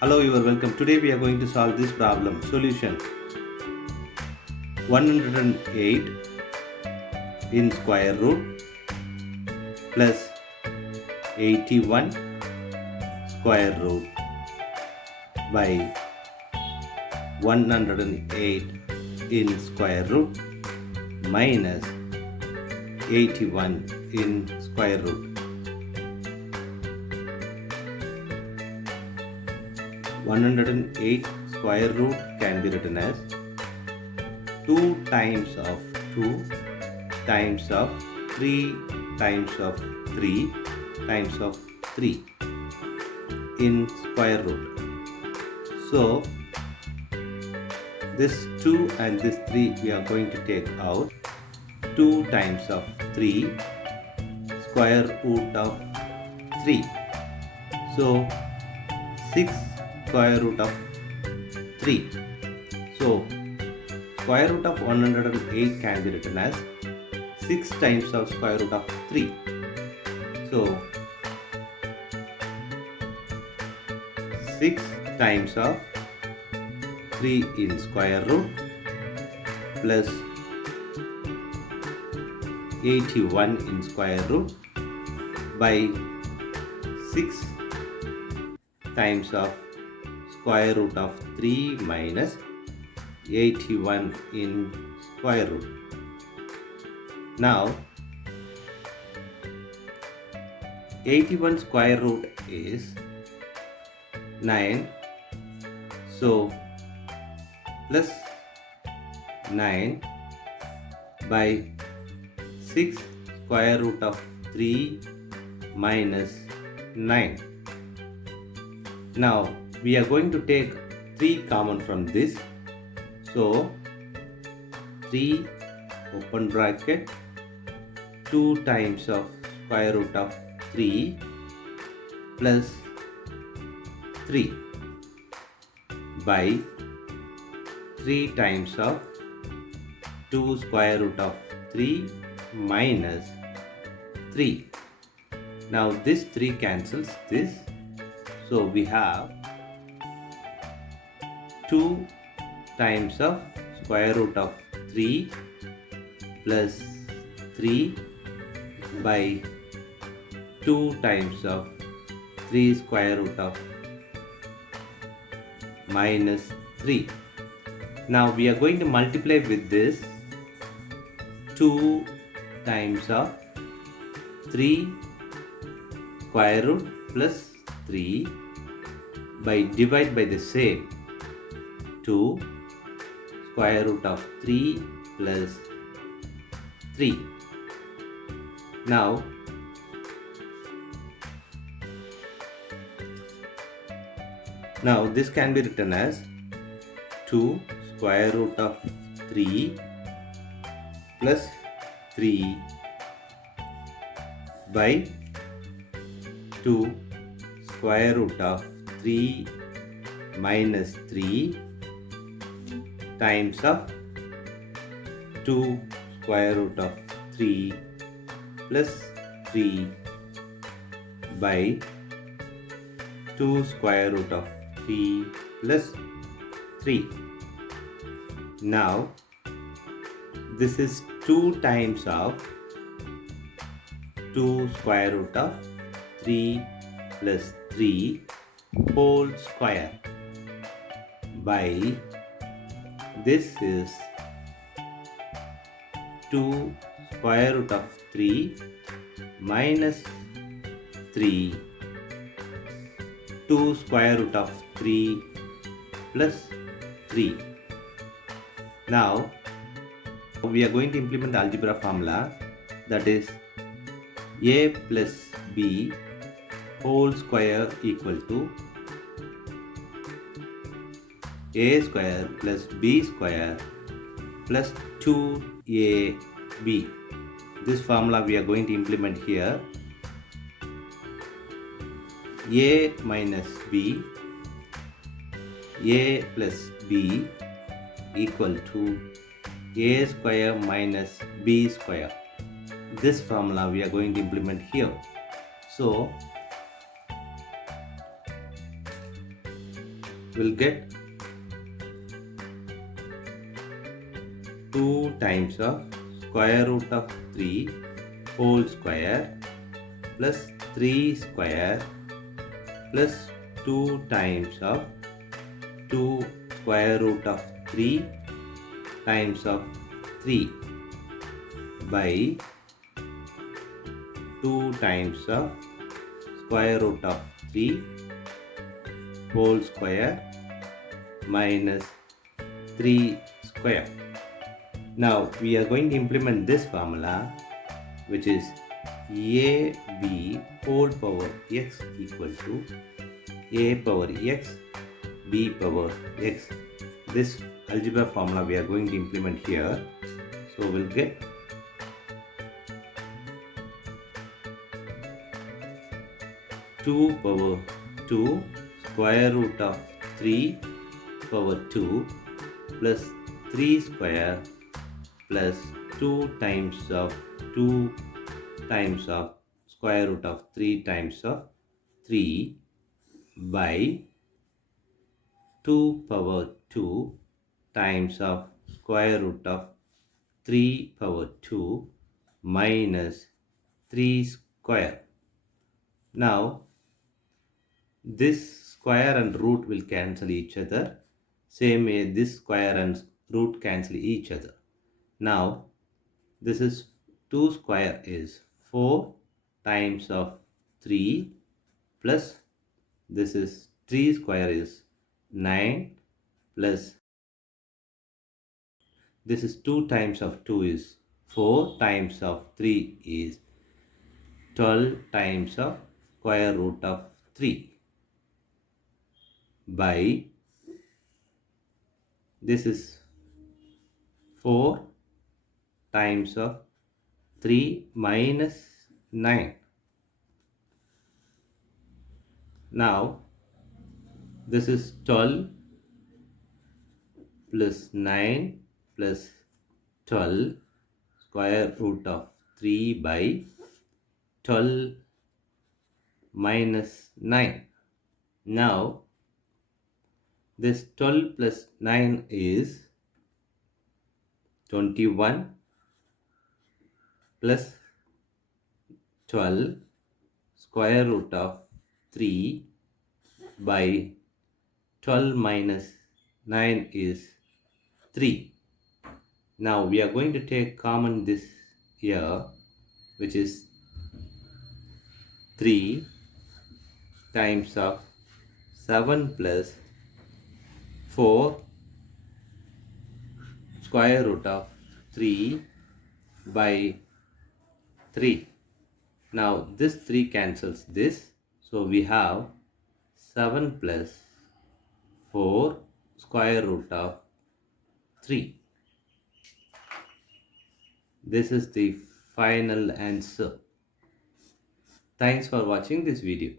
Hello, you are welcome. Today we are going to solve this problem. Solution 108 in square root plus 81 square root by 108 in square root minus 81 in square root. 108 square root can be written as 2 times of 2 times of 3 times of 3 times of 3 in square root. So this 2 and this 3 we are going to take out. 2 times of 3 square root of 3. So 6 square root of 3. So square root of 108 can be written as 6 times of square root of 3. So 6 times of 3 in square root plus 81 in square root by 6 times of square root of 3 minus 81 in square root. Now 81 square root is 9. So plus 9 by 6 square root of 3 minus 9. Now we are going to take 3 common from this. So 3 open bracket 2 times of square root of 3 plus 3 by 3 times of 2 square root of 3 minus 3. Now this 3 cancels this. So we have 2 times of square root of 3 plus 3 by 2 times of 3 square root of minus 3. Now we are going to multiply with this 2 times of 3 square root plus 3 by divide by the same 2 square root of 3 plus 3. Now this can be written as 2 square root of 3 plus 3 by 2 square root of 3 minus 3 times of 2 square root of 3 plus 3 by 2 square root of 3 plus 3. Now this is 2 times of 2 square root of 3 plus 3 whole square by this is 2 square root of 3 minus 3 2 square root of 3 plus 3. Now we are going to implement the algebra formula, that is a plus b whole square equal to a square plus b square plus 2ab. This formula we are going to implement here. A minus b, a plus b equal to a square minus b square. This formula we are going to implement here. So we'll get 2 times of square root of 3 whole square plus 3 square plus 2 times of 2 square root of 3 times of 3 by 2 times of square root of 3 whole square minus 3 square. Now we are going to implement this formula, which is AB whole power x equal to a power x b power x. This algebra formula we are going to implement here. So we'll get 2 power 2 square root of 3 power 2 plus 3 square plus 2 times of 2 times of square root of 3 times of 3 by 2 power 2 times of square root of 3 power 2 minus 3 square. Now this square and root will cancel each other. Same way this square and root cancel each other. Now this is 2 square is 4 times of 3 plus this is 3 square is 9 plus this is 2 times of 2 is 4 times of 3 is 12 times of square root of 3 by this is 4 times of 3 minus 9. Now this is 12 plus 9 plus 12 square root of 3 by 12 minus 9. Now this 12 plus 9 is 21 plus 12 square root of 3 by 12 minus 9 is 3. Now we are going to take common this here, which is 3 times of 7 plus 4 square root of 3 by 3. Now this 3 cancels this, so we have 7 plus 4 square root of 3. This is the final answer. Thanks for watching this video.